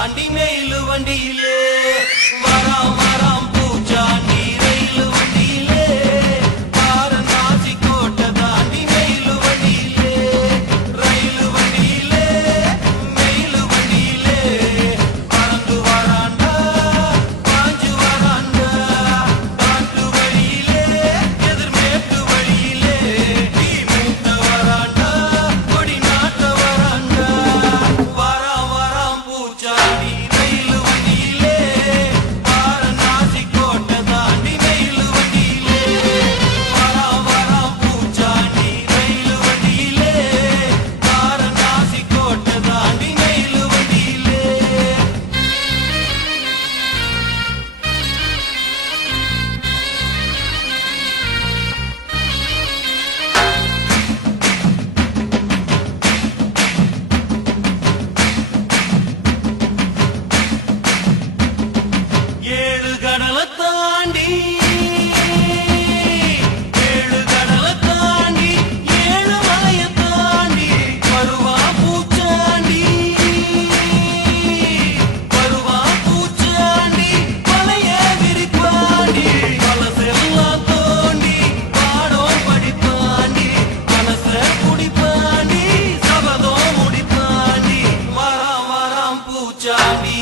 தாண்டி மேலு வண்டியிலே வராம் வராம் பூச்சாண்டி ரயிலு வண்டியிலே வாரணாசி கோட்டை தாண்டி மேலு வண்டியிலே ரயிலு வண்டியிலே மேலு வண்டியிலே பறந்து வராண்டா பாஞ்சு வராண்டா காட்டு வழியிலே எதிர்மேற்கு வழியிலே தீ மூட்ட வராண்டா கொடி நாட்ட வராண்டா வராம் வராம் பூச்சாண்டி ரயிலு வண்டியிலே வாரணாசி கோட்டை தாண்டி மேலு வண்டியிலே வராம் வராம் பூச்சாண்டி ரயிலு வண்டியிலே வாரணாசி கோட்டை தாண்டி மேலு வண்டியிலே ஏழு கடலை தாண்டி ஏழு கடலை தாண்டி ஏழு மலையை தாண்டி வருவா பூச்சாண்டி வருவா பூச்சாண்டி மலைய விரிப்பாண்டி மனசெல்லாம் தோண்டி பாடம் படிப்பாண்டி மனச குடிப்பாண்டி சபதம் முடிப்பாண்டி வராம் வராம் பூச்சாண்டி